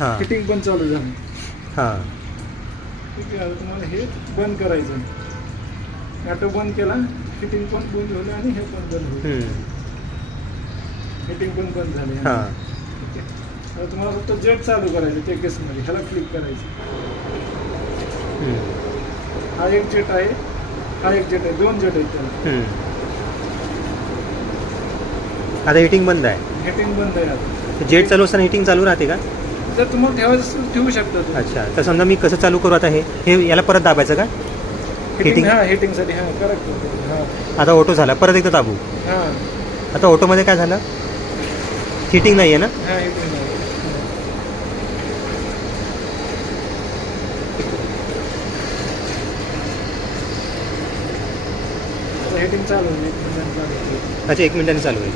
हां. फिटिंग पण चालू झालं. हां. ठीक आहे, आता तुम्हाला हे बंद करायचं. ऑटो बंद केला, फिटिंग पण बंद झालं आणि हे पण बंद होईल. फिटिंग पण बंद झाली. हां. ठीक आहे. आता तुम्हाला फक्त जेट चालू करायचं त्या केसमध्ये. ह्याला क्लिक करायचं. हा एक जेट आहे, हा एक जेट आहे, 2 जेट आहेत त्याला. आता हिटिंग बंद आहे. हिटिंग बंद आहे आता. जेट चालू असताना हिटिंग चालू राहते का? जर तुम्हाला ठेवायचं असेल ठेवू शकता तुम्ही. अच्छा, तर समजा मी कसं चालू करू आता हे याला परत दाबायचं का? हिटिंग हा हिटिंगसाठी हा करेक्ट. हा आता ऑटो झाला, परत एकदा दाबू. हा आता ऑटोमध्ये काय झालं? हिटिंग नाही आहे ना? हा हिटिंग आहे. हिटिंग चालू आहे, 1 मिनिट चालू आहे. अच्छा, 1 मिनिटाने चालू आहे.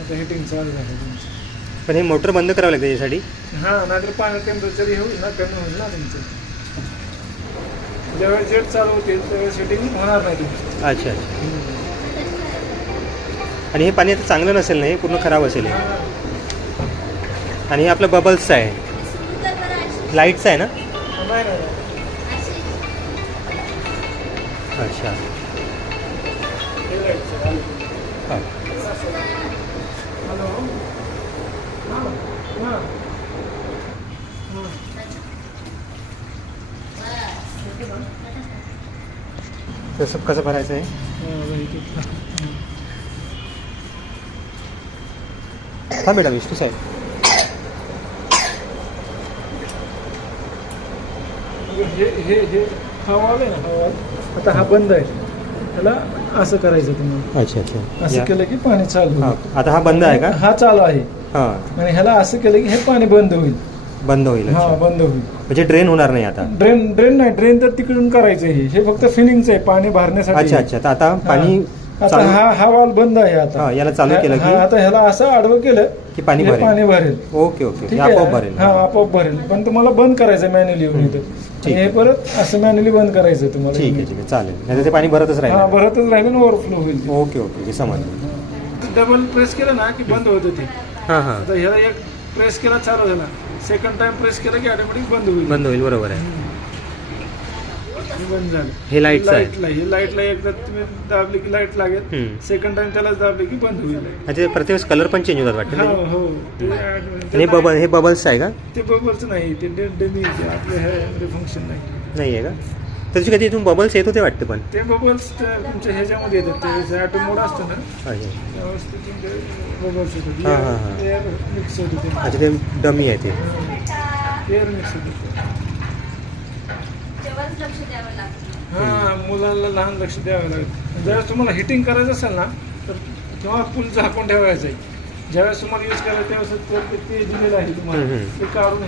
आता हिटिंग चालू झालं तुमचं. पण हे मोटर बंद करावं लागतं यासाठी? हा, नाहीतर पाणी टेम्परेचर होईल ना, कमी होईल ना तुमचं. ज्यावेळेस जेट चालू होतील त्यावेळेस हिटिंग होणार नाही तुमचं. अच्छा अच्छा. आणि हे पाणी आता चांगलं नसेल ना, हे पूर्ण खराब असेल हे. आणि हे आपलं बबल्सचं आहे, लाईटचं आहे ना? नाही नाही. अच्छा. हे लाईटचं आहे. हां. हॅलो. हां हां तसं कसं भरायचं आहे? हां मॅडम, विष्णू साहेब. हे हवा आहे ना, हवा आता हा बंद आहे, त्याला असं करायचं तुम्हाला. अच्छा अच्छा. असं केलं की पाणी चालू हां, होईल. आता हा बंद आहे का? हा चालू आहे. हां, आणि ह्याला असं केलं की हे पाणी बंद होईल. बंद होईल. हा, अच्छा. बंद होईल. म्हणजे ड्रेन होणार नाही आता? ड्रेन नाही, ड्रेन तर तिकडून करायचं. हे फक्त फिलिंगचं आहे, पाणी भरण्यासाठी. अच्छा अच्छा. तर आता पाणी आता चालू. हा वाल बंद आहे आता. हां, याला चालू केलं हा, की आता ह्याला असं आडवं केलं की पाणी हे भरेल. पाणी भरेल. Okay okay. ठीक आपोआप आहे. भरेल. हा, आपोआप भरेल. पण तुम्हाला बंद करायचं मॅन्युअली येऊन इथं. ठीक हे परत असं मॅन्युअली बंद करायचं तुम्हाला. ठीक आहे ठीक आहे, चालेल. नाही ते पाणी भरतच हा, राहील. भरतच राहील आणि ओव्हरफ्लो होईल ते. ओके ओके, समजलं. डबल प्रेस केलं ना की बंद होतं ते. हां हां, आता ह्याला एक प्रेस केला चालू झाला, सेकंड टाइम प्रेस केला की ऑटोमॅटिक बंद होईल. बंद होईल. बरोबर आहे. हे बंद झालं. हे लाईटचं आहे. लाईटला एकदा तुम्ही दाबली की लाईट लागेल, सेकंड टाइम त्यालाच दाबली की बंद होईल. अच्छा, प्रत्येक वेळेस कलर पण चेंज होतात हो वाटतं. हो. हे बबल्स आहे का? ते बबलचं नाही, ते डेमी आपल्या ह्यामध्ये फंक्शन नाही. नाही आहे का? त्याची कधी इथून बबल्स येत होते वाटतं. पण ते बबल्स तुमच्या ह्याच्यामध्ये येतात, ते ऑटो मोड असतो ना अच्छा त्यावेळेस ते तुमचे बबल्स येतात. हां, हां, हां. एअर मिक्स होते ते. अच्छा, ते डमी आहे ते. एअर मिक्स होते. हां, मुलांना लहान लक्ष द्यावं लागेल. ज्यावेळेस तुम्हाला हिटिंग करायचं असेल ना, तर तेव्हा फुल झाकून ठेवायचं आहे. ज्यावेळेस तुम्हाला यूज करायचं त्यावेळेस ते दिलेलं आहे तुम्हाला, ते काढून